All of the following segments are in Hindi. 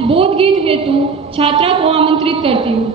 बोध गीत हेतु छात्रा को आमंत्रित करती हूँ।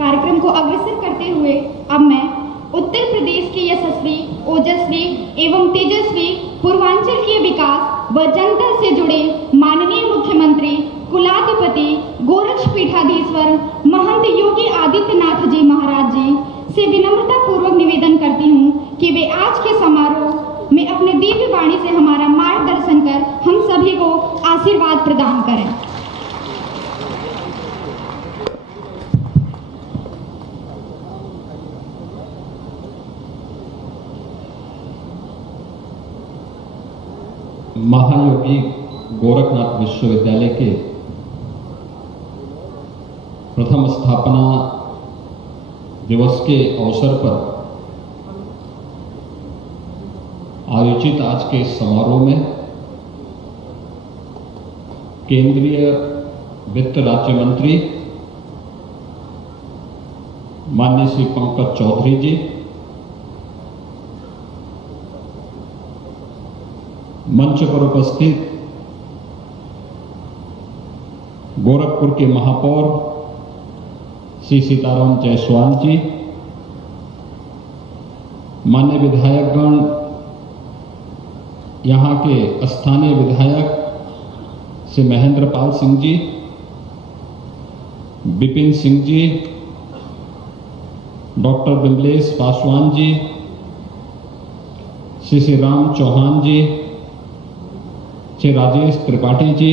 कार्यक्रम को अग्रसर करते हुए अब मैं उत्तर प्रदेश के यशस्वी, ओजस्वी एवं तेजस्वी पूर्वांचल के विकास व जनता से जुड़े माननीय मुख्यमंत्री कुलाधिपति गोरक्षपीठाधीश्वर महंत योगी आदित्यनाथ जी महाराज जी से विनम्रता पूर्वक निवेदन करती हूँ कि वे आज के समारोह में अपने दिव्य वाणी से हमारा मार्गदर्शन कर हम सभी को आशीर्वाद प्रदान करें। महायोगी गोरखनाथ विश्वविद्यालय के प्रथम स्थापना दिवस के अवसर पर आयोजित आज के समारोह में केंद्रीय वित्त राज्य मंत्री माननीय श्री पंकज चौधरी जी, मंच पर उपस्थित गोरखपुर के महापौर श्री सीताराम जायसवाल जी, माननीय विधायकगण, यहाँ के स्थानीय विधायक श्री महेंद्र पाल सिंह जी, विपिन सिंह जी, डॉक्टर विमलेश पासवान जी, श्री राम चौहान जी, श्री राजेश त्रिपाठी जी,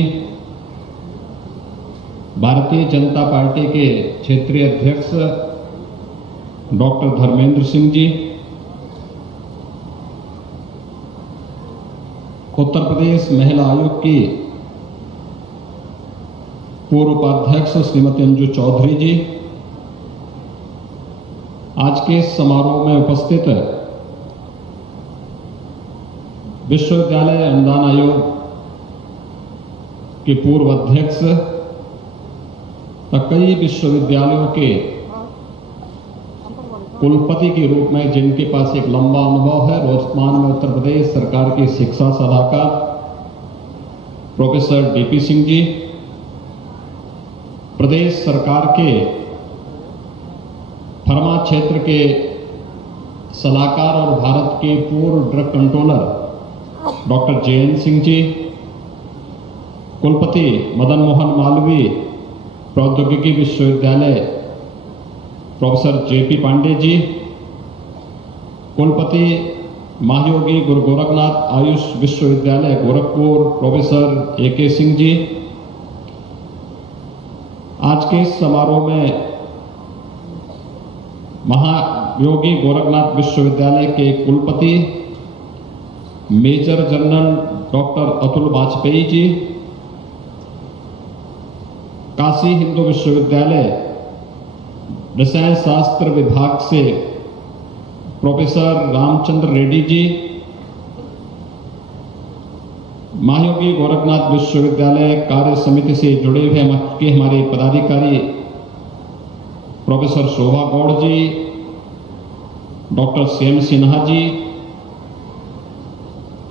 भारतीय जनता पार्टी के क्षेत्रीय अध्यक्ष डॉक्टर धर्मेंद्र सिंह जी, उत्तर प्रदेश महिला आयोग की पूर्व उपाध्यक्ष श्रीमती अंजू चौधरी जी, आज के समारोह में उपस्थित विश्वविद्यालय अनुदान आयोग के पूर्व अध्यक्ष तथा कई विश्वविद्यालयों के कुलपति के रूप में जिनके पास एक लंबा अनुभव है, वर्तमान में उत्तर प्रदेश सरकार के शिक्षा सलाहकार प्रोफेसर डीपी सिंह जी, प्रदेश सरकार के फर्मा क्षेत्र के सलाहकार और भारत के पूर्व drug controller doctor Jayant Singh ji, कुलपति मदन मोहन मालवीय प्रौद्योगिकी विश्वविद्यालय प्रोफेसर जेपी पांडे जी, कुलपति महायोगी गुरु गोरखनाथ आयुष विश्वविद्यालय गोरखपुर प्रोफेसर एके सिंह जी, आज के इस समारोह में महायोगी गोरखनाथ विश्वविद्यालय के कुलपति major general doctor Atul Vajpayee ji, Kashi Hindu विश्वविद्यालय रसायन शास्त्र विभाग से प्रोफेसर रामचंद्र रेड्डी जी, महायोगी गोरखनाथ विश्वविद्यालय कार्य समिति से जुड़े हुए हमारे पदाधिकारी प्रोफेसर शोभा गौड़ जी, डॉक्टर श्याम सिन्हा जी,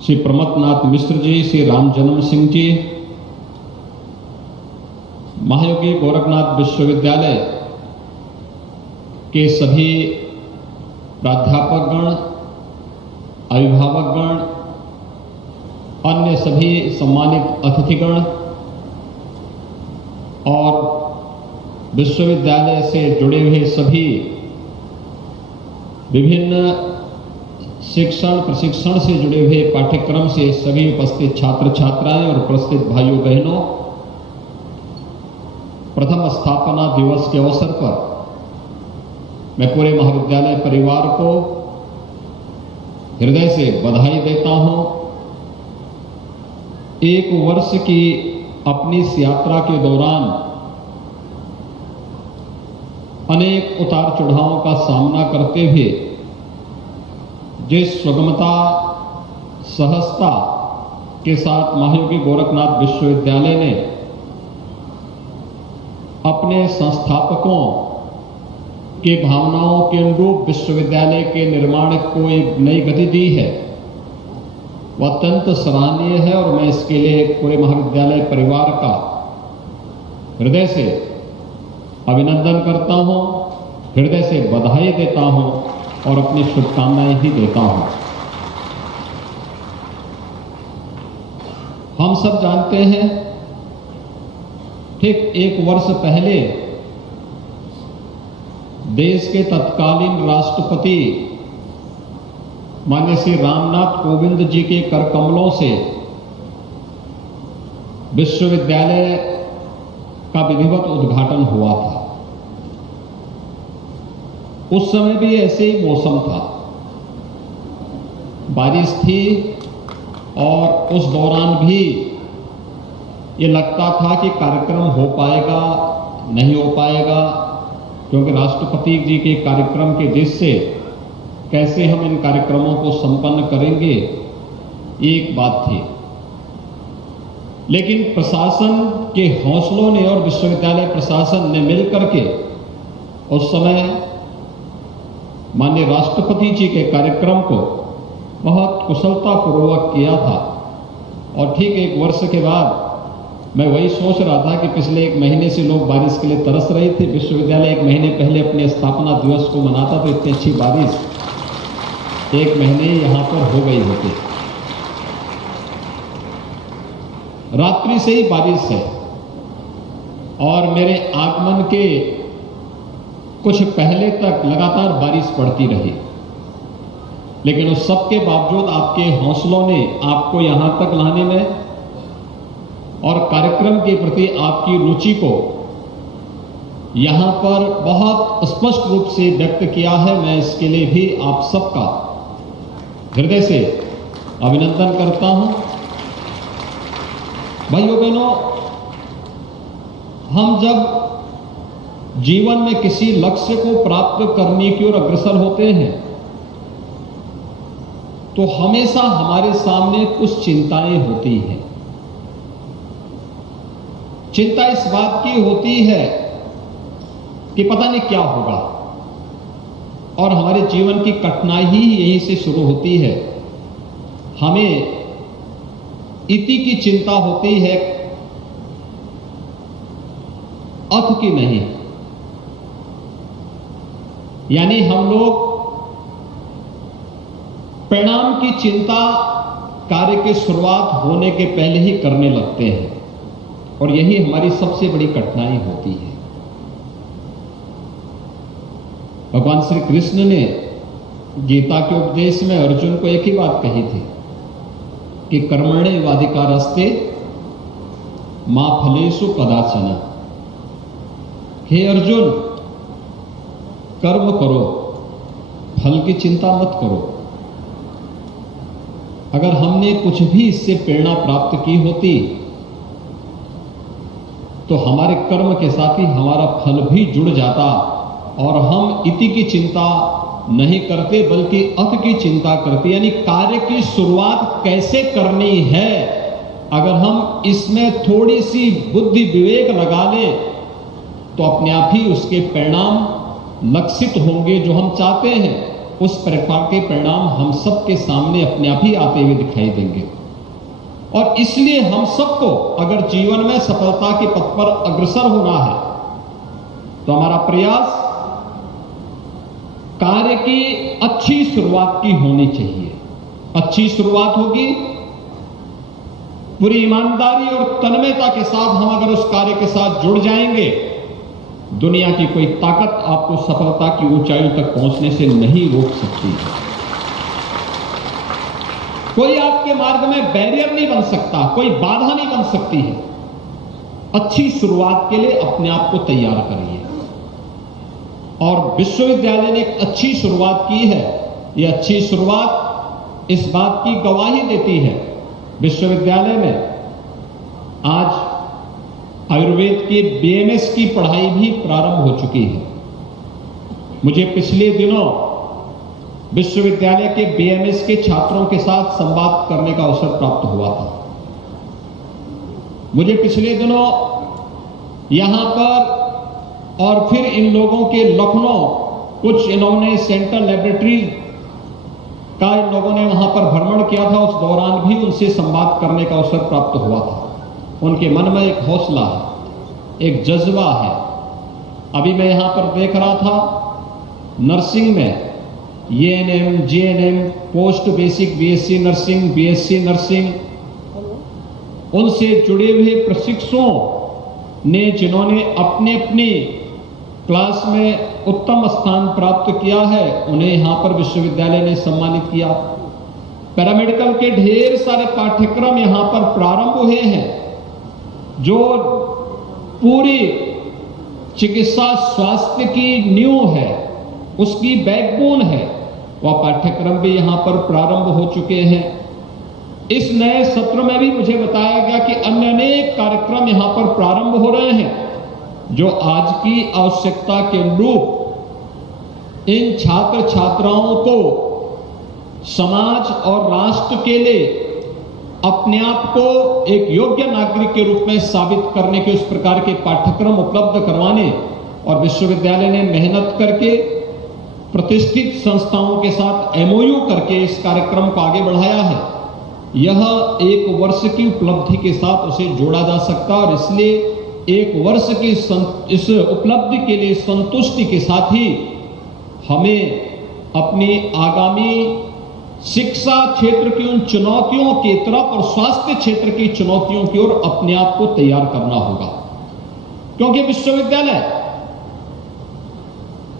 श्री प्रमथनाथ मिश्र जी, श्री राम जन्म सिंह जी, महायोगी गोरखनाथ विश्वविद्यालय के सभी प्राध्यापकगण, अभिभावकगण, अन्य सभी सम्मानित अतिथिगण और विश्वविद्यालय से जुड़े हुए सभी विभिन्न शिक्षण प्रशिक्षण से जुड़े हुए पाठ्यक्रम से सभी उपस्थित छात्र छात्राएं और उपस्थित भाइयों बहनों, प्रथम स्थापना दिवस के अवसर पर मैं पूरे महाविद्यालय परिवार को हृदय से बधाई देता हूं। एक वर्ष की अपनी इस यात्रा के दौरान अनेक उतार चढ़ावों का सामना करते हुए जिस सुगमता सहजता के साथ महायोगी गोरखनाथ विश्वविद्यालय ने अपने संस्थापकों के भावनाओं के अनुरूप विश्वविद्यालय के निर्माण को एक नई गति दी है, वह अत्यंत सराहनीय है और मैं इसके लिए पूरे महाविद्यालय परिवार का हृदय से अभिनंदन करता हूं, हृदय से बधाई देता हूं और अपनी शुभकामनाएं ही देता हूं। हम सब जानते हैं, ठीक एक वर्ष पहले देश के तत्कालीन राष्ट्रपति माननीय श्री रामनाथ कोविंद जी के कर कमलों से विश्वविद्यालय का विधिवत उद्घाटन हुआ था। उस समय भी ऐसे ही मौसम था, बारिश थी और उस दौरान भी ये लगता था कि कार्यक्रम हो पाएगा नहीं हो पाएगा, क्योंकि राष्ट्रपति जी के कार्यक्रम के देश से कैसे हम इन कार्यक्रमों को संपन्न करेंगे, एक बात थी। लेकिन प्रशासन के हौसलों ने और विश्वविद्यालय प्रशासन ने मिलकर के उस समय माननीय राष्ट्रपति जी के कार्यक्रम को बहुत कुशलतापूर्वक किया था। और ठीक 1 वर्ष के बाद मैं वही सोच रहा था कि पिछले 1 महीने से लोग बारिश के लिए तरस रहे थे। विश्वविद्यालय 1 महीने पहले अपने स्थापना दिवस को मनाता, तो इतनी अच्छी बारिश 1 महीने यहाँ पर हो गई होती। रात्रि से ही बारिश है और मेरे आगमन के कुछ पहले तक लगातार बारिश पड़ती रही, लेकिन उस सब के बावजूद आपके हौसलों ने आपको यहां तक लाने में और कार्यक्रम के प्रति आपकी रुचि को यहां पर बहुत स्पष्ट रूप से व्यक्त किया है। मैं इसके लिए भी आप सबका हृदय से अभिनंदन करता हूं। भाइयों बहनों, हम जब जीवन में किसी लक्ष्य को प्राप्त करने की ओर अग्रसर होते हैं तो हमेशा हमारे सामने कुछ चिंताएं होती हैं। चिंता इस बात की होती है कि पता नहीं क्या होगा, और हमारे जीवन की कठिनाई ही यहीं से शुरू होती है। हमें इति की चिंता होती है, अथ की नहीं। यानी हम लोग परिणाम की चिंता कार्य की शुरुआत होने के पहले ही करने लगते हैं, और यही हमारी सबसे बड़ी कठिनाई होती है। भगवान श्री कृष्ण ने गीता के उपदेश में अर्जुन को एक ही बात कही थी कि कर्मण्येवाधिकारस्ते मा फलेषु कदाचन। हे अर्जुन, कर्म करो, फल की चिंता मत करो। अगर हमने कुछ भी इससे प्रेरणा प्राप्त की होती तो हमारे कर्म के साथ ही हमारा फल भी जुड़ जाता, और हम इति की चिंता नहीं करते बल्कि अथ की चिंता करते। यानी कार्य की शुरुआत कैसे करनी है, अगर हम इसमें थोड़ी सी बुद्धि विवेक लगा लें तो अपने आप ही उसके परिणाम लक्षित होंगे। जो हम चाहते हैं उस प्रकार के परिणाम हम सबके सामने अपने आप ही आते हुए दिखाई देंगे। और इसलिए हम सबको अगर जीवन में सफलता के पथ पर अग्रसर होना है तो हमारा प्रयास कार्य की अच्छी शुरुआत की होनी चाहिए। अच्छी शुरुआत होगी, पूरी ईमानदारी और तन्मयता के साथ हम अगर उस कार्य के साथ जुड़ जाएंगे, दुनिया की कोई ताकत आपको सफलता की ऊंचाइयों तक पहुंचने से नहीं रोक सकती। कोई आपके मार्ग में बैरियर नहीं बन सकता, कोई बाधा नहीं बन सकती है। अच्छी शुरुआत के लिए अपने आप को तैयार करिए, और विश्वविद्यालय ने एक अच्छी शुरुआत की है। यह अच्छी शुरुआत इस बात की गवाही देती है, विश्वविद्यालय में आज आयुर्वेद के बीएमएस की पढ़ाई भी प्रारंभ हो चुकी है। मुझे पिछले दिनों विश्वविद्यालय के बीएमएस के छात्रों के साथ संवाद करने का अवसर प्राप्त हुआ था। मुझे पिछले दिनों यहां पर और फिर इन लोगों के लखनऊ कुछ इन्होंने सेंट्रल लेबोरेटरी का इन लोगों ने वहां पर भ्रमण किया था। उस दौरान भी उनसे संवाद करने का अवसर प्राप्त हुआ था। उनके मन में एक हौसला है, एक जज्बा है। अभी मैं यहां पर देख रहा था नर्सिंग में ANM, GNM, post basic BSc nursing, BSc nursing, उनसे जुड़े हुए प्रशिक्षुओं ने जिन्होंने अपने अपनी क्लास में उत्तम स्थान प्राप्त किया है, उन्हें यहां पर विश्वविद्यालय ने सम्मानित किया। पैरामेडिकल के ढेर सारे पाठ्यक्रम यहां पर प्रारंभ हुए हैं। जो पूरी चिकित्सा स्वास्थ्य की नींव है, उसकी बैकबोन है, वह पाठ्यक्रम भी यहां पर प्रारंभ हो चुके हैं। इस नए सत्र में भी मुझे बताया गया कि अन्य अनेक कार्यक्रम यहां पर प्रारंभ हो रहे हैं, जो आज की आवश्यकता के अनुरूप इन छात्र छात्राओं को समाज और राष्ट्र के लिए अपने आप को एक योग्य नागरिक के रूप में साबित करने के उस प्रकार के पाठ्यक्रम उपलब्ध करवाने, और विश्वविद्यालय ने मेहनत करके प्रतिष्ठित संस्थाओं के साथ एमओयू करके इस कार्यक्रम को आगे बढ़ाया है। यह 1 वर्ष की उपलब्धि के साथ उसे जोड़ा जा सकता है और इसलिए 1 वर्ष की इस उपलब्धि के लिए संतुष्टि के साथ ही हमें अपनी आगामी शिक्षा क्षेत्र की उन चुनौतियों की तरफ और स्वास्थ्य क्षेत्र की चुनौतियों की ओर अपने आप को तैयार करना होगा, क्योंकि विश्वविद्यालय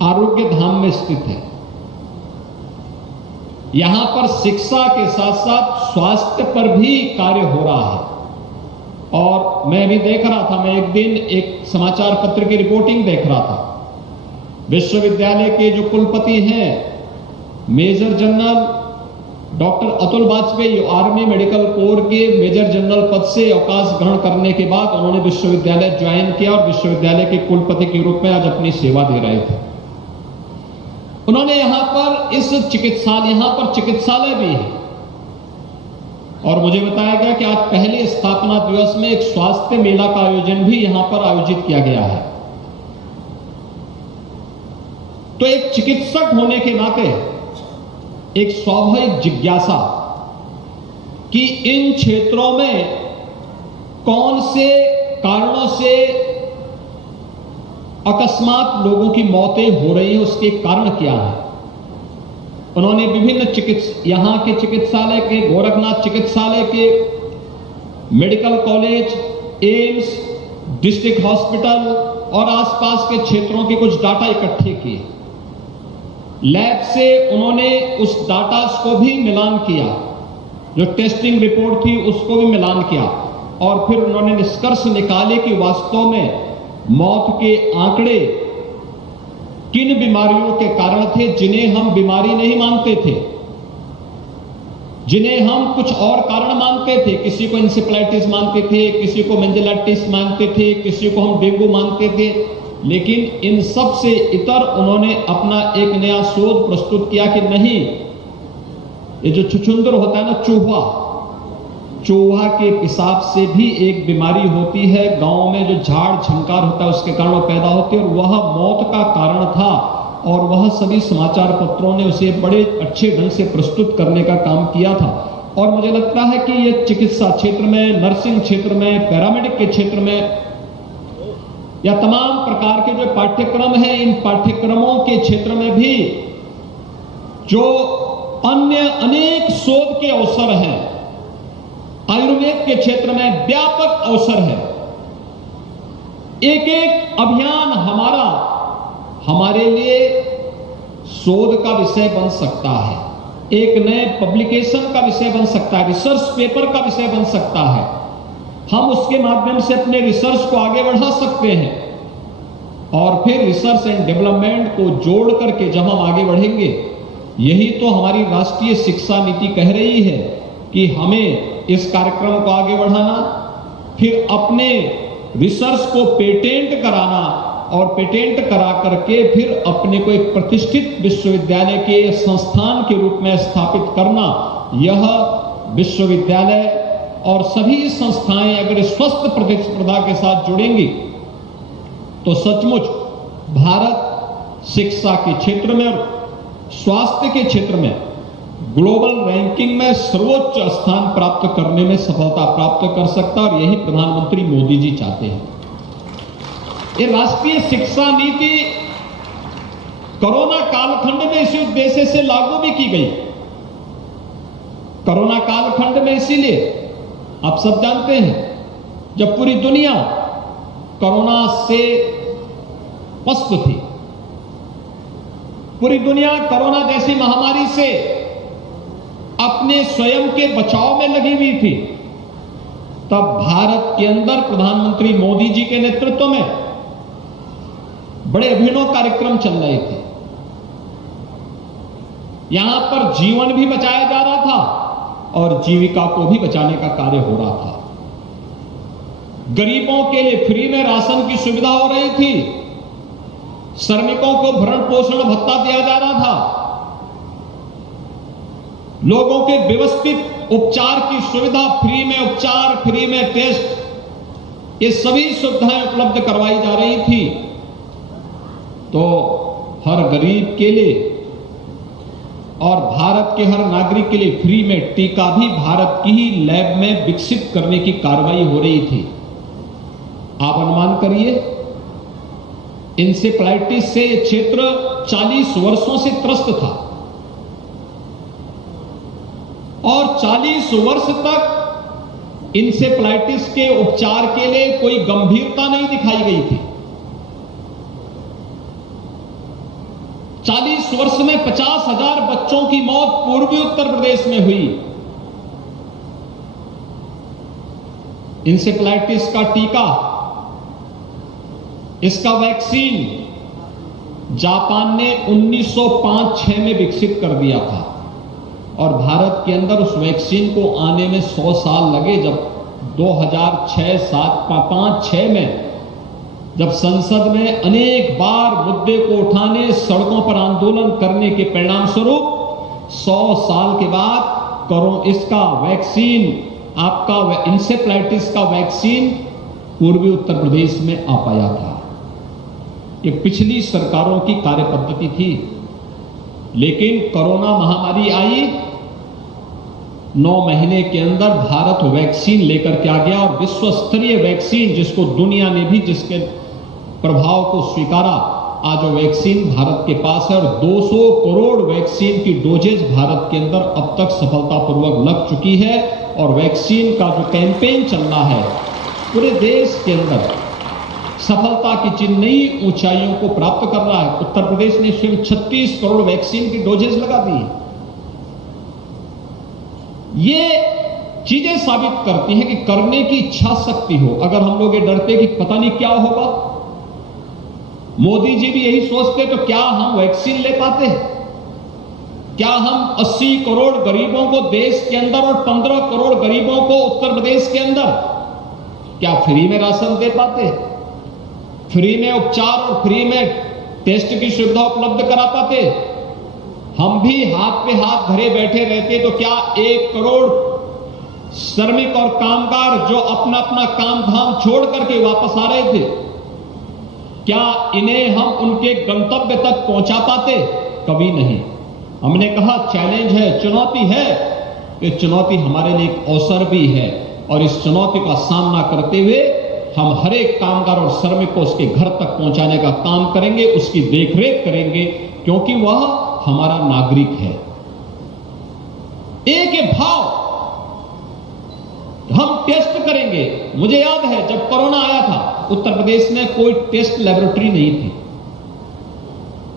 आरोग्य धाम में स्थित है। यहां पर शिक्षा के साथ साथ स्वास्थ्य पर भी कार्य हो रहा है। और मैं भी देख रहा था, मैं एक दिन एक समाचार पत्र की रिपोर्टिंग देख रहा था। विश्वविद्यालय के जो कुलपति हैं major general doctor Atul Vajpayee, army medical corps के मेजर जनरल पद से अवकाश ग्रहण करने के बाद उन्होंने विश्वविद्यालय ज्वाइन किया और विश्वविद्यालय के कुलपति के रूप में आज अपनी सेवा दे रहे थे। उन्होंने यहां पर यहां पर चिकित्सालय भी है और मुझे बताया गया कि आज पहले स्थापना दिवस में एक स्वास्थ्य मेला का आयोजन भी यहां पर आयोजित किया गया है। तो एक चिकित्सक होने के नाते एक स्वाभाविक जिज्ञासा कि इन क्षेत्रों में कौन से कारणों से अकस्मात लोगों की मौतें हो रही हैं, उसके कारण क्या है। उन्होंने विभिन्न यहां के चिकित्सालय के, गोरखनाथ चिकित्सालय के, medical college, AIIMS, district hospital और आसपास के क्षेत्रों के कुछ डाटा इकट्ठे किए। लैब से उन्होंने उस डाटा को भी मिलान किया, जो टेस्टिंग रिपोर्ट थी उसको भी मिलान किया और फिर उन्होंने निष्कर्ष निकाले कि वास्तव में मौत के आंकड़े किन बीमारियों के कारण थे जिन्हें हम बीमारी नहीं मानते थे, जिन्हें हम कुछ और कारण मानते थे। किसी को इंसेफ्लाइटिस मानते थे, किसी को मेनिंजाइटिस मानते थे, किसी को हम डेंगू मानते थे, लेकिन इन सब से इतर उन्होंने अपना एक नया शोध प्रस्तुत किया कि नहीं, ये जो छुछुंदर होता है ना, चूहा के पेशाब से भी एक बीमारी होती है। गांव में जो झाड़ झंकार होता है उसके कारण वो पैदा होती है और वह मौत का कारण था और वह सभी समाचार पत्रों ने उसे बड़े अच्छे ढंग से प्रस्तुत करने का काम किया था। और मुझे लगता है कि ये चिकित्सा क्षेत्र में, नर्सिंग क्षेत्र में, पैरामेडिक के क्षेत्र में या तमाम प्रकार के जो पाठ्यक्रम हैं, इन पाठ्यक्रमों के क्षेत्र में भी जो अन्य अनेक शोध के अवसर हैं, आयुर्वेद के क्षेत्र में व्यापक अवसर है। एक एक अभियान हमारे लिए शोध का विषय बन सकता है, एक नए पब्लिकेशन का विषय बन सकता है, रिसर्च पेपर का विषय बन सकता है। हम उसके माध्यम से अपने रिसर्च को आगे बढ़ा सकते हैं और फिर रिसर्च एंड डेवलपमेंट को जोड़ करके जब हम आगे बढ़ेंगे, यही तो हमारी राष्ट्रीय शिक्षा नीति कह रही है कि हमें इस कार्यक्रम को आगे बढ़ाना, फिर अपने रिसर्च को पेटेंट कराना और पेटेंट करा करके फिर अपने को एक प्रतिष्ठित विश्वविद्यालय के संस्थान के रूप में स्थापित करना। यह विश्वविद्यालय और सभी संस्थाएं अगर स्वस्थ प्रतिस्पर्धा के साथ जुड़ेंगी तो सचमुच भारत शिक्षा के क्षेत्र में और स्वास्थ्य के क्षेत्र में ग्लोबल रैंकिंग में सर्वोच्च स्थान प्राप्त करने में सफलता प्राप्त कर सकता है और यही प्रधानमंत्री मोदी जी चाहते हैं। ये राष्ट्रीय शिक्षा नीति कोरोना कालखंड में इसी उद्देश्य से लागू भी की गई। कोरोना कालखंड में इसीलिए आप सब जानते हैं, जब पूरी दुनिया कोरोना से पस्त थी, पूरी दुनिया कोरोना जैसी महामारी से अपने स्वयं के बचाव में लगी हुई थी, तब भारत के अंदर प्रधानमंत्री मोदी जी के नेतृत्व में बड़े अभिनव कार्यक्रम चल रहे थे। यहां पर जीवन भी बचाया जा रहा था और जीविका को भी बचाने का कार्य हो रहा था। गरीबों के लिए फ्री में राशन की सुविधा हो रही थी, श्रमिकों को भरण पोषण भत्ता दिया जा रहा था, लोगों के व्यवस्थित उपचार की सुविधा, फ्री में उपचार, फ्री में टेस्ट, ये सभी सुविधाएं उपलब्ध करवाई जा रही थी। तो हर गरीब के लिए और भारत के हर नागरिक के लिए फ्री में टीका भी भारत की ही लैब में विकसित करने की कार्रवाई हो रही थी। आप अनुमान करिए, इंसेफ्लाइटिस से यह क्षेत्र 40 वर्षों से त्रस्त था और 40 वर्ष तक इंसेफ्लाइटिस के उपचार के लिए कोई गंभीरता नहीं दिखाई गई थी। 40 वर्ष में 50,000 बच्चों की मौत पूर्वी उत्तर प्रदेश में हुई। इंसेफ्लाइटिस का टीका, इसका वैक्सीन जापान ने 1905-6 में विकसित कर दिया था और भारत के अंदर उस वैक्सीन को आने में 100 साल लगे। जब 2006-7-5-6 में जब संसद में अनेक बार मुद्दे को उठाने, सड़कों पर आंदोलन करने के परिणाम स्वरूप 100 साल के बाद इसका वैक्सीन, आपका इंसेफ्लाइटिस का वैक्सीन पूर्वी उत्तर प्रदेश में आ पाया था। ये पिछली सरकारों की कार्य पद्धति थी, लेकिन कोरोना महामारी आई, 9 महीने के अंदर भारत वैक्सीन लेकर के आ गया और विश्व स्तरीय वैक्सीन, जिसको दुनिया ने भी जिसके प्रभाव को स्वीकारा, आज वो वैक्सीन भारत के पास है और 200 करोड़ वैक्सीन की डोजेज भारत के अंदर अब तक सफलतापूर्वक लग चुकी है। और वैक्सीन का जो कैंपेन चल रहा है पूरे देश के अंदर सफलता की जिन नई ऊंचाइयों को प्राप्त कर रहा है। उत्तर प्रदेश ने स्वयं 36 करोड़ वैक्सीन की डोजेज लगा दी है। ये चीजें साबित करती हैं कि करने की इच्छा शक्ति हो। अगर हम लोग ये डरते कि पता नहीं क्या होगा, मोदी जी भी यही सोचते तो क्या हम वैक्सीन ले पाते? क्या हम 80 करोड़ गरीबों को देश के अंदर और 15 करोड़ गरीबों को उत्तर प्रदेश के अंदर क्या फ्री में राशन दे पाते? फ्री में उपचार और फ्री में टेस्ट की सुविधा उपलब्ध करा पाते? हम भी हाथ पे हाथ धरे बैठे रहते तो क्या 1 करोड़ श्रमिक और कामगार जो अपना अपना काम धाम छोड़ करके वापस आ रहे थे, क्या इन्हें हम उनके गंतव्य तक पहुंचा पाते? कभी नहीं। हमने कहा चैलेंज है, चुनौती है। ये चुनौती हमारे लिए एक अवसर भी है और इस चुनौती का सामना करते हुए हम हर एक कामगार और श्रमिक को उसके घर तक पहुंचाने का काम करेंगे, उसकी देखरेख करेंगे, क्योंकि वह हमारा नागरिक है। एक ये भाव, हम टेस्ट करेंगे। मुझे याद है जब कोरोना आया था, उत्तर प्रदेश में कोई टेस्ट लेबोरेटरी नहीं थी,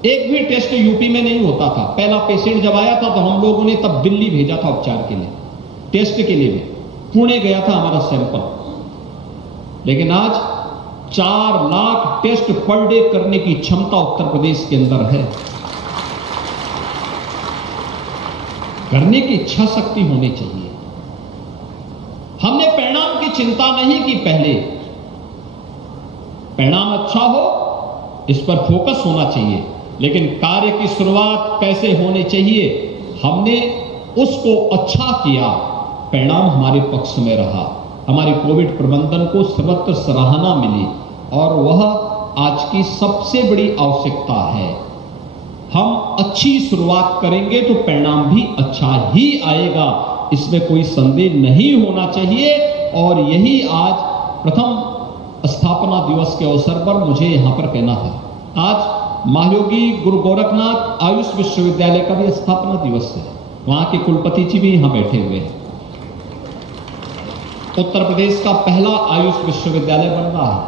एक भी टेस्ट यूपी में नहीं होता था। पहला पेशेंट जब आया था तो हम लोगों ने तब दिल्ली भेजा था उपचार के लिए, टेस्ट के लिए भी पुणे गया था हमारा सैंपल। लेकिन आज 4 लाख टेस्ट पर डे करने की क्षमता उत्तर प्रदेश के अंदर है। करने की इच्छा शक्ति होनी चाहिए। हमने परिणाम की चिंता नहीं की, पहले परिणाम अच्छा हो इस पर फोकस होना चाहिए, लेकिन कार्य की शुरुआत कैसे होनी चाहिए, हमने उसको अच्छा किया, परिणाम हमारे पक्ष में रहा। हमारी कोविड प्रबंधन को सर्वत्र सराहना मिली और वह आज की सबसे बड़ी आवश्यकता है। हम अच्छी शुरुआत करेंगे तो परिणाम भी अच्छा ही आएगा, इसमें कोई संदेह नहीं होना चाहिए। और यही आज प्रथम स्थापना दिवस के अवसर पर मुझे यहां पर कहना था। आज महायोगी गुरु गोरखनाथ आयुष विश्वविद्यालय का भी स्थापना दिवस है। वहां के कुलपति जी भी यहां बैठे हुए हैं। उत्तर प्रदेश का पहला आयुष विश्वविद्यालय बन रहा है।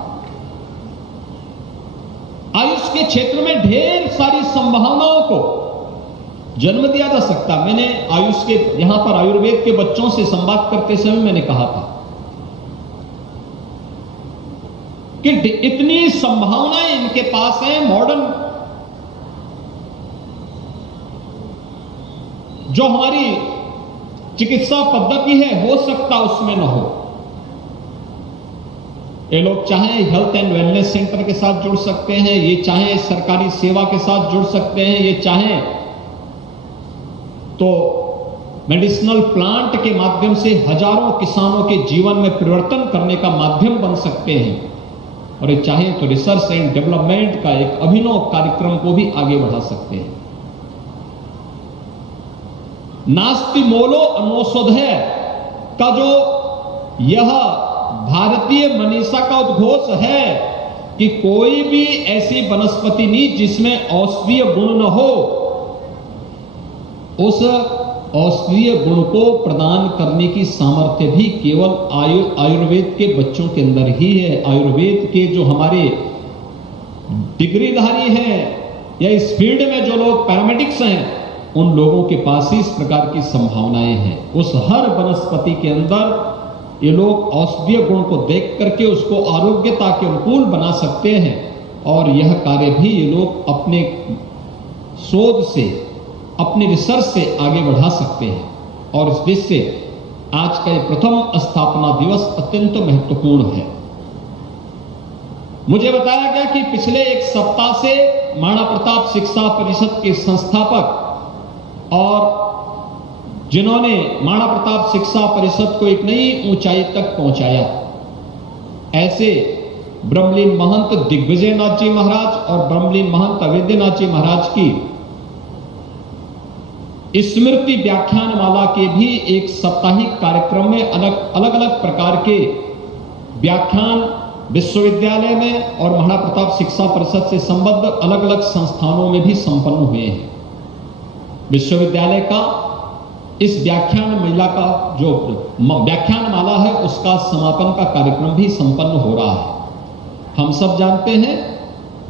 आयुष के क्षेत्र में ढेर सारी संभावनाओं को जन्म दिया जा सकता। मैंने आयुष के यहां पर आयुर्वेद के बच्चों से संवाद करते समय मैंने कहा था कि इतनी संभावनाएं इनके पास हैं। मॉडर्न जो हमारी चिकित्सा पद्धति है, हो सकता उसमें न हो। ये लोग चाहे हेल्थ एंड वेलनेस सेंटर के साथ जुड़ सकते हैं, ये चाहे सरकारी सेवा के साथ जुड़ सकते हैं, ये चाहे तो मेडिसिनल प्लांट के माध्यम से हजारों किसानों के जीवन में परिवर्तन करने का माध्यम बन सकते हैं, और ये चाहे तो रिसर्च एंड डेवलपमेंट का एक अभिनव कार्यक्रम को भी आगे बढ़ा सकते हैं। नास्ति मोलो अनौषधय का जो यह भारतीय मनीषा का उद्घोष है कि कोई भी ऐसी वनस्पति नहीं जिसमें औषधीय गुण न हो, उस औषधीय गुण को प्रदान करने की सामर्थ्य भी केवल आयुर्वेद के बच्चों के अंदर ही है। आयुर्वेद के जो हमारे डिग्रीधारी हैं या इस फील्ड में जो लोग पैरामेडिक्स हैं, उन लोगों के पास ही इस प्रकार की संभावनाएं हैं। उस हर वनस्पति के अंदर ये लोग औषधीय गुण को देख करके उसको आरोग्यता के अनुकूल बना सकते हैं, और यह कार्य भी ये लोग अपने शोध से, अपने रिसर्च से आगे बढ़ा सकते हैं। और इस दृष्टि से आज का ये प्रथम स्थापना दिवस अत्यंत महत्वपूर्ण है। मुझे बताया गया कि पिछले एक सप्ताह से महाराणा प्रताप शिक्षा परिषद के संस्थापक और जिन्होंने महाराणा प्रताप शिक्षा परिषद को एक नई ऊंचाई तक पहुंचाया, ऐसे ब्रह्मलीन महंत दिग्विजय नाथ जी महाराज और ब्रह्मलीन महंत अवैधनाथ जी महाराज की स्मृति व्याख्यान माला के भी एक साप्ताहिक कार्यक्रम में अलग अलग प्रकार के व्याख्यान विश्वविद्यालय में और महाराणा प्रताप शिक्षा परिषद से संबद्ध अलग अलग संस्थानों में भी संपन्न हुए हैं। विश्वविद्यालय का इस व्याख्यान मेला का जो व्याख्यान माला है, उसका समापन का कार्यक्रम भी संपन्न हो रहा है। हम सब जानते हैं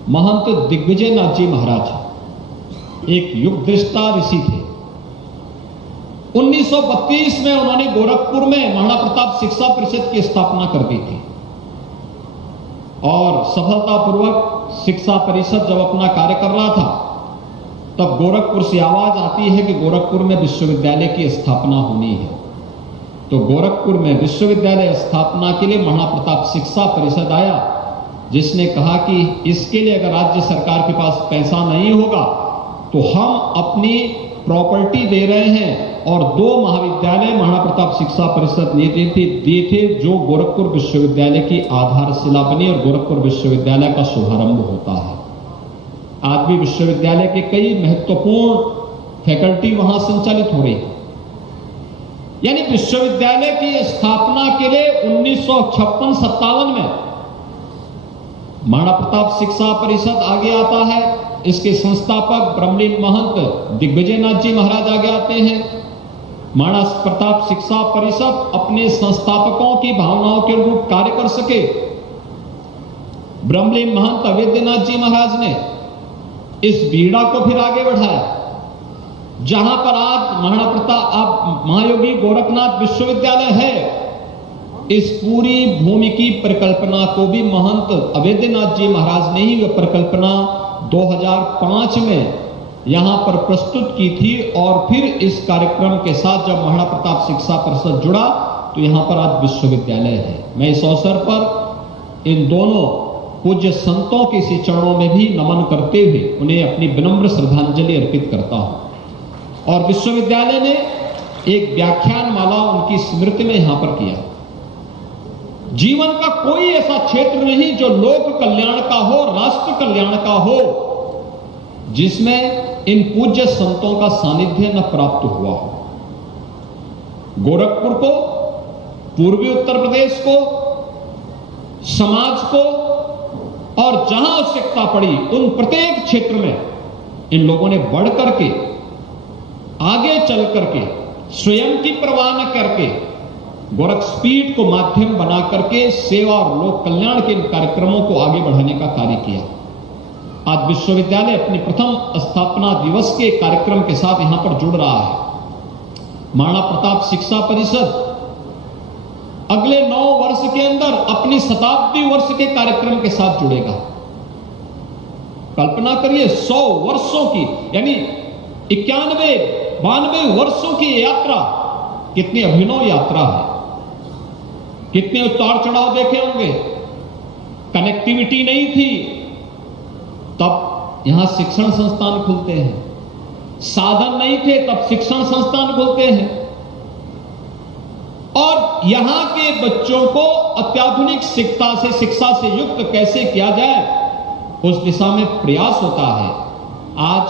महंत दिग्विजय नाथ जी महाराज एक युग दृष्टा ऋषि थे। 1932 में उन्होंने गोरखपुर में महाराणा प्रताप शिक्षा परिषद की स्थापना कर दी थी, और सफलतापूर्वक शिक्षा परिषद जब अपना कार्य कर रहा था, तब गोरखपुर से आवाज आती है कि गोरखपुर में विश्वविद्यालय की स्थापना होनी है। तो गोरखपुर में विश्वविद्यालय स्थापना के लिए महाराणा प्रताप शिक्षा परिषद आया, जिसने कहा कि इसके लिए अगर राज्य सरकार के पास पैसा नहीं होगा तो हम अपनी प्रॉपर्टी दे रहे हैं, और 2 महाविद्यालय महाराणा प्रताप शिक्षा परिषद ने दिए थे, जो गोरखपुर विश्वविद्यालय की आधारशिला बनी और गोरखपुर विश्वविद्यालय का शुभारंभ होता है। आज भी विश्वविद्यालय के कई महत्वपूर्ण फैकल्टी वहां संचालित हो रही है। यानी विश्वविद्यालय की स्थापना के लिए 1956-57 में महाराणा प्रताप शिक्षा परिषद आगे आता है। इसके संस्थापक ब्रह्मलीन महंत दिग्विजय नाथ जी महाराज आगे आते हैं। महाराणा प्रताप शिक्षा परिषद अपने संस्थापकों की भावनाओं के अनुरूप कार्य कर सके। ब्रह्मलीन महंत अवैधनाथ जी महाराज ने इस बीड़ा को फिर आगे बढ़ाया, जहां पर आज महाराणा प्रताप महायोगी गोरखनाथ विश्वविद्यालय है। इस पूरी भूमि की परिकल्पना को भी महंत अवैधनाथ जी महाराज ने ही वह परिकल्पना 2005 में यहां पर प्रस्तुत की थी, और फिर इस कार्यक्रम के साथ जब महाराणा प्रताप शिक्षा परिषद जुड़ा तो यहां पर आज विश्वविद्यालय है। मैं इस अवसर पर इन दोनों पूज्य संतों के इसी चरणों में भी नमन करते हुए उन्हें अपनी विनम्र श्रद्धांजलि अर्पित करता हूं। और विश्वविद्यालय ने एक व्याख्यान माला उनकी स्मृति में यहां पर किया। जीवन का कोई ऐसा क्षेत्र नहीं जो लोक कल्याण का हो, राष्ट्र कल्याण का हो, जिसमें इन पूज्य संतों का सानिध्य न प्राप्त हुआ हो। गोरखपुर को, पूर्वी उत्तर प्रदेश को, समाज को, और जहां आवश्यकता पड़ी उन प्रत्येक क्षेत्र में इन लोगों ने बढ़ करके, आगे चल करके, स्वयं की परवाह न करके गोरखपीठ को माध्यम बना करके सेवा और लोक कल्याण के कार्यक्रमों को आगे बढ़ाने का कार्य किया। आज विश्वविद्यालय अपनी प्रथम स्थापना दिवस के कार्यक्रम के साथ यहां पर जुड़ रहा है। महाराणा प्रताप शिक्षा परिषद अगले 9 वर्ष के अंदर अपनी शताब्दी वर्ष के कार्यक्रम के साथ जुड़ेगा। कल्पना करिए 100 वर्षों की, यानी 91-92 वर्षों की यात्रा, कितनी अभिनव यात्रा है। कितने उतार चढ़ाव देखे होंगे। कनेक्टिविटी नहीं थी, तब यहां शिक्षण संस्थान खुलते हैं। साधन नहीं थे, तब शिक्षण संस्थान खुलते हैं। और यहां के बच्चों को अत्याधुनिक शिक्षा से युक्त कैसे किया जाए, उस दिशा में प्रयास होता है। आज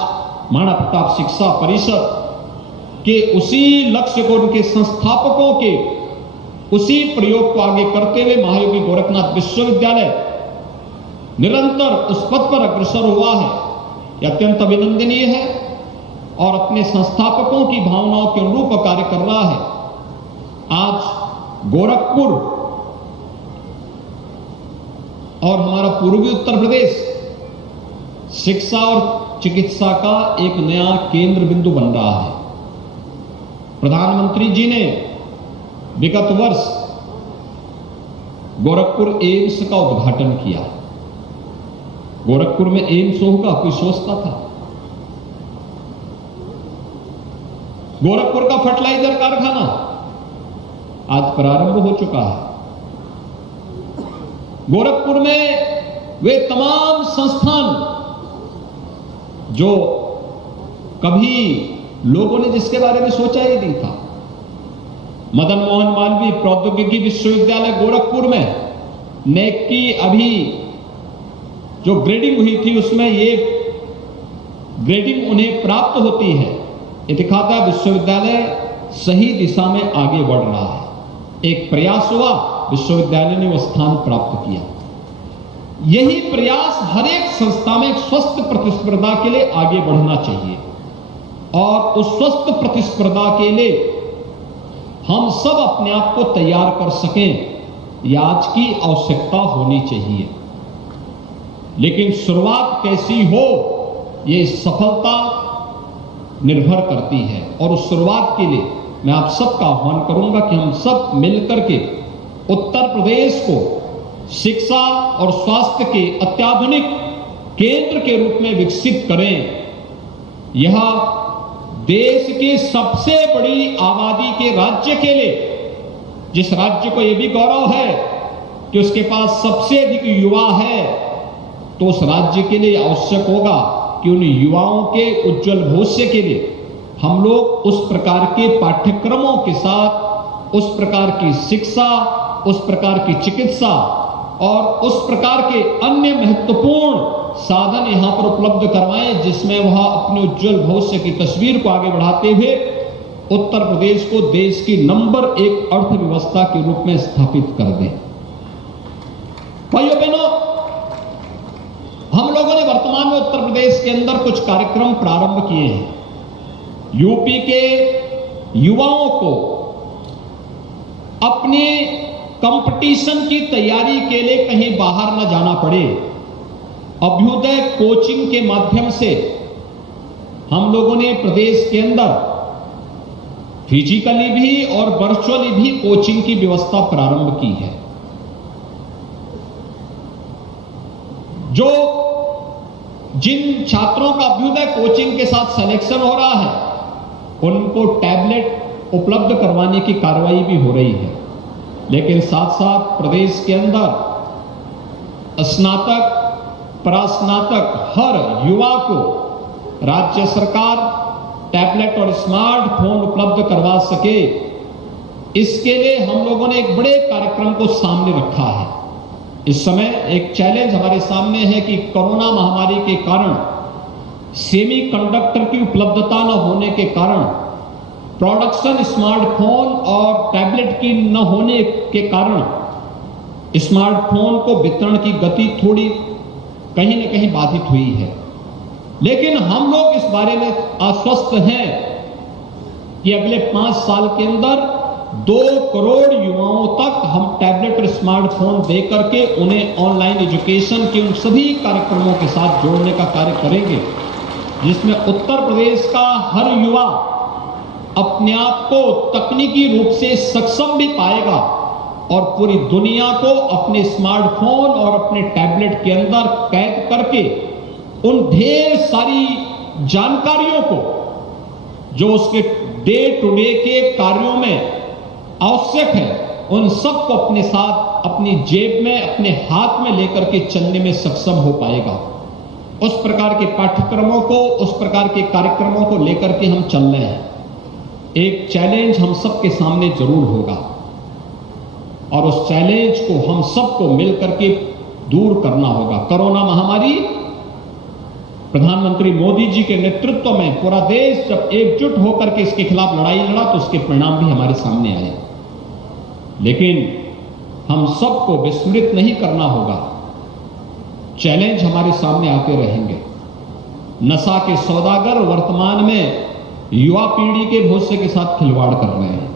महाराणा प्रताप शिक्षा परिषद कि उसी लक्ष्य को, उनके संस्थापकों के उसी प्रयोग को आगे करते हुए महायोगी गोरखनाथ विश्वविद्यालय निरंतर उस पथ पर अग्रसर हुआ है। यह अत्यंत अभिनंदनीय है और अपने संस्थापकों की भावनाओं के अनुरूप कार्य कर रहा है। आज गोरखपुर और हमारा पूर्वी उत्तर प्रदेश शिक्षा और चिकित्सा का एक नया केंद्र बिंदु बन रहा है। प्रधानमंत्री जी ने विगत वर्ष गोरखपुर एम्स का उद्घाटन किया। गोरखपुर में एम्स होगा, कोई सोचता था? गोरखपुर का फर्टिलाइजर कारखाना आज प्रारंभ हो चुका है। गोरखपुर में वे तमाम संस्थान जो कभी लोगों ने जिसके बारे में सोचा ही नहीं था। मदन मोहन मालवीय प्रौद्योगिकी विश्वविद्यालय गोरखपुर में नेक की अभी जो ग्रेडिंग हुई थी उसमें ये ग्रेडिंग उन्हें प्राप्त होती है। ये दिखाता है विश्वविद्यालय सही दिशा में आगे बढ़ रहा है। एक प्रयास हुआ, विश्वविद्यालय ने वो स्थान प्राप्त किया। यही प्रयास हर एक संस्था में एक स्वस्थ प्रतिस्पर्धा के लिए आगे बढ़ना चाहिए और उस स्वस्थ प्रतिस्पर्धा के लिए हम सब अपने आप को तैयार कर सकें, यह आज की आवश्यकता होनी चाहिए। लेकिन शुरुआत कैसी हो, यह सफलता निर्भर करती है और उस शुरुआत के लिए मैं आप सबका आह्वान करूंगा कि हम सब मिलकर के उत्तर प्रदेश को शिक्षा और स्वास्थ्य के अत्याधुनिक केंद्र के रूप में विकसित करें। यह देश की सबसे बड़ी आबादी के राज्य के लिए, जिस राज्य को यह भी गौरव है कि उसके पास सबसे अधिक युवा है, तो उस राज्य के लिए आवश्यक होगा कि उन युवाओं के उज्जवल भविष्य के लिए हम लोग उस प्रकार के पाठ्यक्रमों के साथ उस प्रकार की शिक्षा, उस प्रकार की चिकित्सा और उस प्रकार के अन्य महत्वपूर्ण साधन यहां पर उपलब्ध करवाएं जिसमें वह अपने उज्जवल भविष्य की तस्वीर को आगे बढ़ाते हुए उत्तर प्रदेश को देश की नंबर 1 अर्थव्यवस्था के रूप में स्थापित कर दें। भाइयों बहनों, हम लोगों ने वर्तमान में उत्तर प्रदेश के अंदर कुछ कार्यक्रम प्रारंभ किए हैं। यूपी के युवाओं को अपने कंपटीशन की तैयारी के लिए कहीं बाहर न जाना पड़े, अभ्युदय कोचिंग के माध्यम से हम लोगों ने प्रदेश के अंदर फिजिकली भी और वर्चुअली भी कोचिंग की व्यवस्था प्रारंभ की है। जो जिन छात्रों का अभ्युदय कोचिंग के साथ सिलेक्शन हो रहा है उनको टैबलेट उपलब्ध करवाने की कार्रवाई भी हो रही है। लेकिन साथ साथ प्रदेश के अंदर स्नातक, परास्नातक हर युवा को राज्य सरकार टैबलेट और स्मार्टफोन उपलब्ध करवा सके, इसके लिए हम लोगों ने एक बड़े कार्यक्रम को सामने रखा है। इस समय एक चैलेंज हमारे सामने है कि कोरोना महामारी के कारण सेमीकंडक्टर की उपलब्धता न होने के कारण, प्रोडक्शन स्मार्टफोन और टैबलेट की न होने के कारण स्मार्टफोन को वितरण की गति थोड़ी कहीं न कहीं बाधित हुई है। लेकिन हम लोग इस बारे में आश्वस्त हैं कि अगले 5 साल के अंदर 2 करोड़ युवाओं तक हम टैबलेट और स्मार्टफोन दे करके उन्हें ऑनलाइन एजुकेशन के उन सभी कार्यक्रमों के साथ जोड़ने का कार्य करेंगे जिसमें उत्तर प्रदेश का हर युवा अपने आप को तकनीकी रूप से सक्षम भी पाएगा और पूरी दुनिया को अपने स्मार्टफोन और अपने टैबलेट के अंदर कैद करके उन ढेर सारी जानकारियों को जो उसके डे टू डे के कार्यों में आवश्यक है उन सबको अपने साथ अपनी जेब में, अपने हाथ में लेकर के चलने में सक्षम हो पाएगा। उस प्रकार के पाठ्यक्रमों को, उस प्रकार के कार्यक्रमों को लेकर के हम चल रहे हैं। एक चैलेंज हम सबके सामने जरूर होगा और उस चैलेंज को हम सबको मिलकर के दूर करना होगा। कोरोना महामारी प्रधानमंत्री मोदी जी के नेतृत्व में पूरा देश जब एकजुट होकर के इसके खिलाफ लड़ाई लड़ा तो उसके परिणाम भी हमारे सामने आए। लेकिन हम सबको विस्मृत नहीं करना होगा। चैलेंज हमारे सामने आते रहेंगे। नशा के सौदागर वर्तमान में युवा पीढ़ी के भविष्य के साथ खिलवाड़ कर रहे हैं।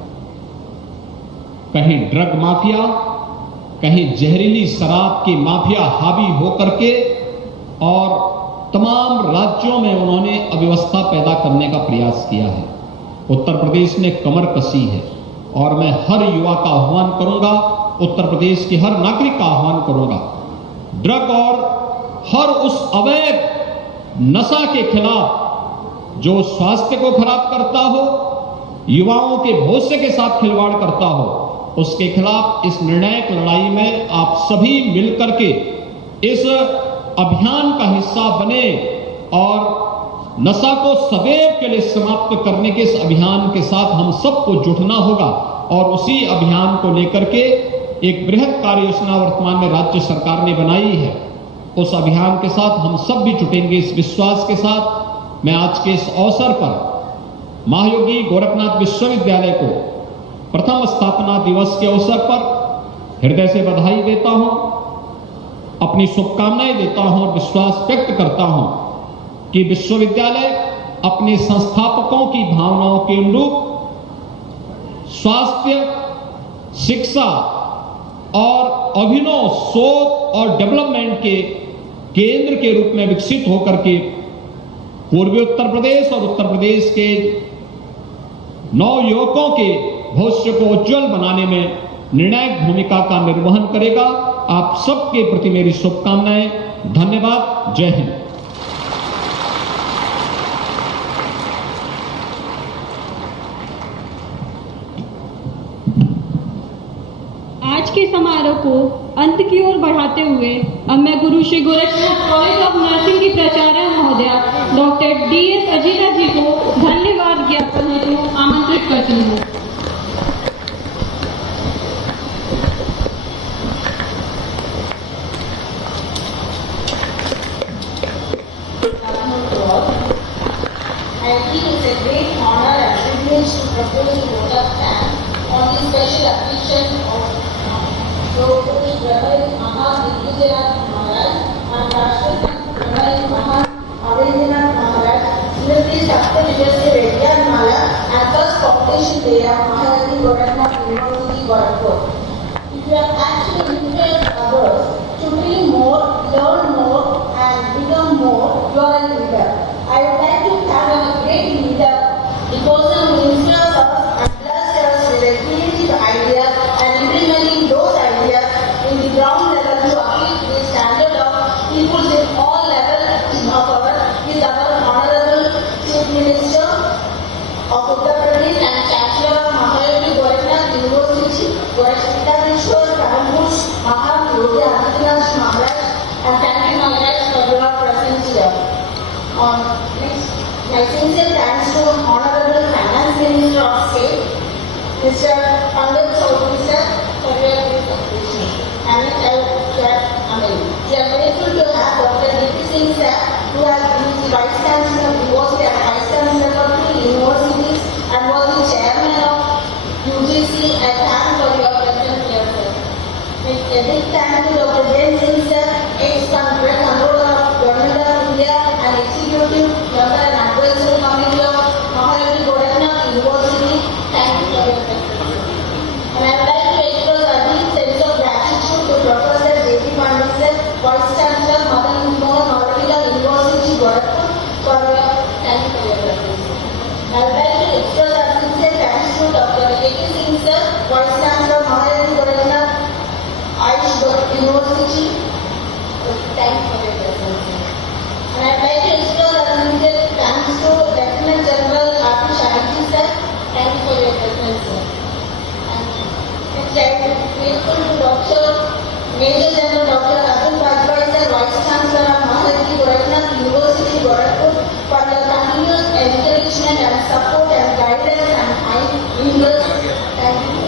कहीं ड्रग माफिया, कहीं जहरीली शराब की माफिया हावी होकर के और तमाम राज्यों में उन्होंने अव्यवस्था पैदा करने का प्रयास किया है। उत्तर प्रदेश ने कमर कसी है और मैं हर युवा का आह्वान करूंगा, उत्तर प्रदेश के हर नागरिक का आह्वान करूंगा, ड्रग और हर उस अवैध नशा के खिलाफ जो स्वास्थ्य को खराब करता हो, युवाओं के भविष्य के साथ खिलवाड़ करता हो, उसके खिलाफ इस निर्णायक लड़ाई में आप सभी मिलकर के इस अभियान का हिस्सा बने और नशा को सदैव के लिए समाप्त करने के इस अभियान के साथ हम सबको जुटना होगा। और उसी अभियान को लेकर के एक बृहद कार्य योजना वर्तमान में राज्य सरकार ने बनाई है। उस अभियान के साथ हम सब भी जुटेंगे। इस विश्वास के साथ मैं आज के इस अवसर पर महायोगी गोरखनाथ विश्वविद्यालय को प्रथम स्थापना दिवस के अवसर पर हृदय से बधाई देता हूं, अपनी शुभकामनाएं देता हूं और विश्वास व्यक्त करता हूं कि विश्वविद्यालय अपने संस्थापकों की भावनाओं के अनुरूप स्वास्थ्य, शिक्षा और अभिनव शोध और डेवलपमेंट के केंद्र के रूप में विकसित होकर के पूर्वी उत्तर प्रदेश और उत्तर प्रदेश के नौ युवकों के भविष्य को उज्जवल बनाने में निर्णायक भूमिका का निर्वहन करेगा। आप सबके प्रति मेरी शुभकामनाएं। धन्यवाद। जय हिंद। आज के समारोह को अंत की ओर बढ़ाते हुए अब मैं गुरु Shri Gorakhnath college of nursing की प्राचार्य महोदया डॉक्टर DS अजीरा जी को धन्यवाद ज्ञापन हेतु आमंत्रित करती हूँ। And it is a great honor and privilege to propose a vote of thanks on the special occasion of Dr. Brahma Mahadivijayanath Maharaj and Rashtrapati Brahma Mahadivijayanath Maharaj, Smriti Saptavijayasya Vedyanmala and first competition day of Maharaji Gorakhnath University, Gorakhpur. If you are actually influenced others to dream more, learn more and become more, you are a leader. I would like to thank a great leader, the person who inspires us and blesses us with a creative idea and implementing those ideas in the ground level to achieve the standard of people in all levels of our is our Honorable Chief Minister of Uttar Pradesh and Chancellor of Mahayogi Gorakhnath University, Gorakhnath Karambush Maham Yogi Adityanath Maharaj, and thank you Maharaj for your presence here. Next, my sincere thanks to Honorable Finance Minister of State, Mr. Pandit Chaudhary sir, for your great contribution. And we are grateful to have Dr. D.P. Singh sir, who has been the Vice Chancellor of the University and Vice Chancellor for 3 universities and was the Chairman of UGC, and thank for your presence here sir. A big thank to Dr. Jain Singh sir, ex-Controller of Government of India and Executive Member and Advisory Committee of Mahayogi Gorakhnath University. Thank you for your presence. And I would like to express a deep sense of gratitude to Professor J.P. Pandit sir, Vice Chancellor Madan Mohan Malavika University, Gorakhpur, for your thank you for your presence. I would like to express a sincere thanks to Dr. A.K. Singh sir, Vice Chancellor Mahayogi Gorakhnath Ayush University. Thank you for your presence. And I would like to express a sincere thanks to Lieutenant General R.P. Shahiji sir. Thank you for your presence sir. And I am grateful to Dr. Major General Dr. Atul Bajpai sir, Vice Chancellor of Mahayogi Gorakhnath University, Gorakhpur, for your continuous encouragement and support and guidance and high interest. Thank you.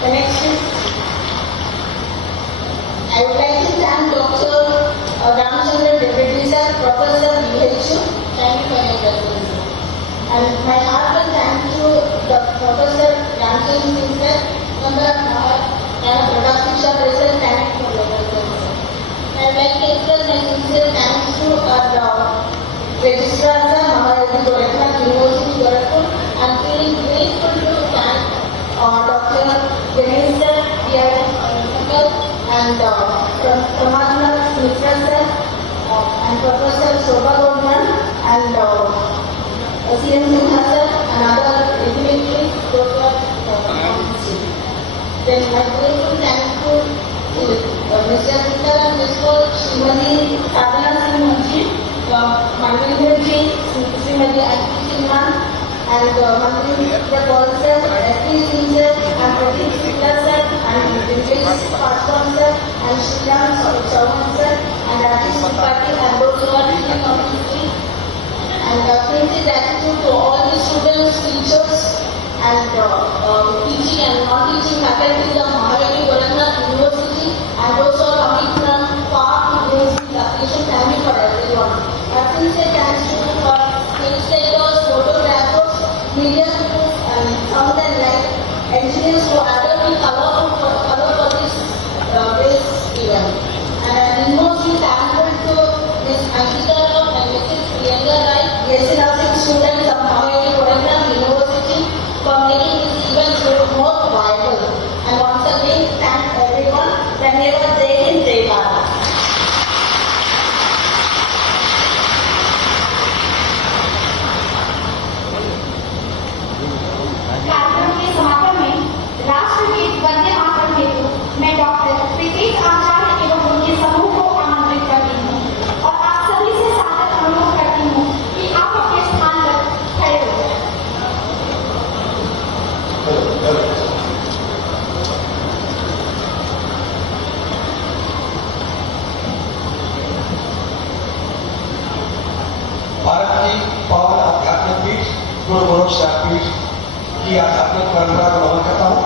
The next is I would like to thank Dr. heartfelt thanks to the Professor Rankin Singh sir, member and Product Shiksha President, thank you for your presence. I would like to express my sincere thanks to our Registrar sir, Maharaji Gorakhnath University, Gorakhpur. I am feeling grateful to thank Dr. Ganesh sir, and Pramadna Mitra sir, and Professor Shobha Goldman, and CM Sinha sir, and other dignitaries, Dr. Then my grateful thanks to Mr. Sita and Mr. Srimati Sadhana Singh Munshi, Manvendra ji, Srimati Aditi Sinha, and Mantri Paul sir, S.P. Singh sir, and Pradeep Sita sir, and Vijay Paswan sir, and Shriram Chauhan sir, and Rajesh Tripathi, and those who are teaching community. And sincere gratitude to all the students, teachers, and teaching and non-teaching faculties of Maharaji Gorakhnath University, and those who are coming from far to bring this application family for everyone. Sincere thanks to spectators, photographers, media people, and sound and light engineers who added the color for this event. And I am enormously thankful to Ms. Ankita Rao and Mrs. Priyanka Rai, BSc Nursing students of Maharaji Gorakhnath University, for making this event more viable. And once again, thank everyone. Dhanyavad, Jai Hind, Jai Bharat. कार्यक्रम के समापन में राष्ट्रगीत वंदे मातरम हेतु मैं डॉक्टर प्रीतेश आचार्य एवं उनके समूह को आमंत्रित करती हूँ और आप सभी से सादर अनुरोध करती हूँ कि आप अपने स्थान पर खड़े हो जाएं। भारत की पावन आध्यात्मिक पीठ गुरु गोरक्षनाथ पीठ की आध्यात्मिक परंपरा को नमन करता हूँ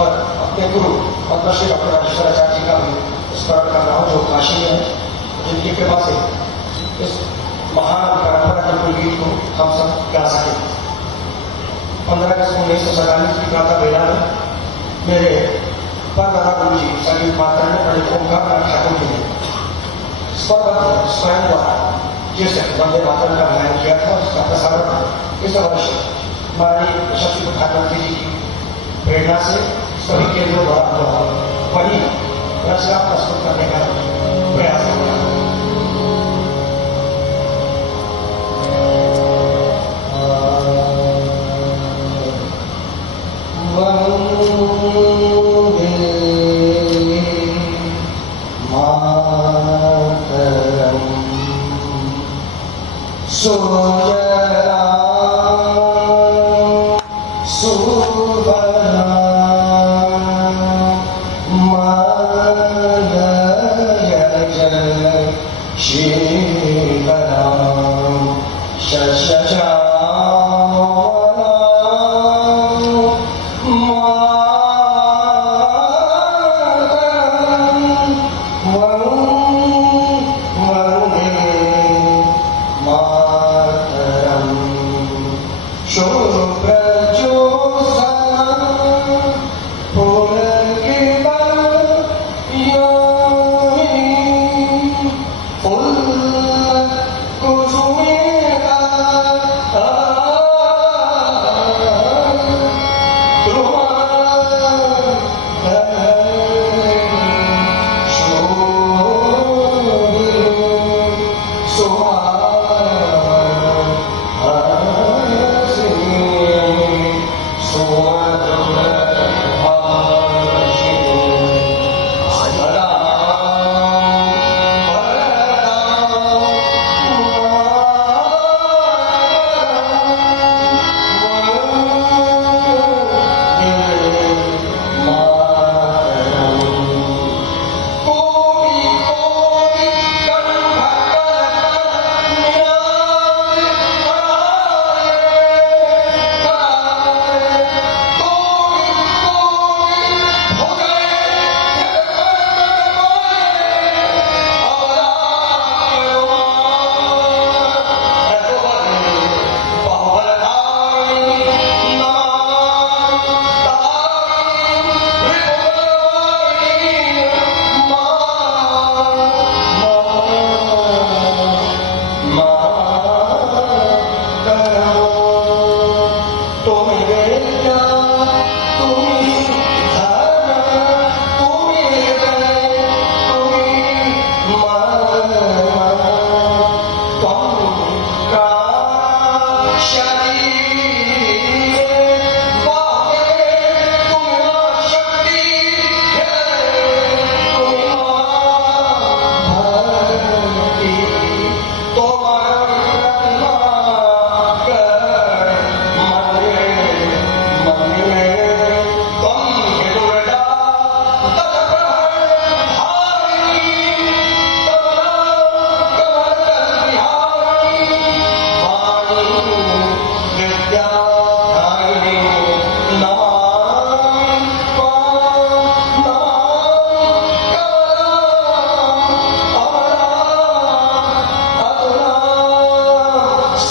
और अपने गुरु पद्मश्री डॉक्टर राजेश्वराचार्य जी का भी स्मरण कर रहा हूँ जो काशी में है, जिनकी कृपा से इस महान परंपरा के कुलगीत को हम सब गा सके। 15 अगस्त 1947 की प्रातः बेला में मेरे परदादा गुरु जी संगीत मात्र में पंडित ओमकार ठाकुर जी ने स्वयं द्वारा जिस वंदे मातरम का गायन किया था उसका प्रसारण इस वर्ष माननीय यशस्वी प्रधानमंत्री जी की प्रेरणा से सभी केंद्रों द्वारा वही रचना प्रस्तुत करने का प्रयास किया।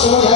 समझ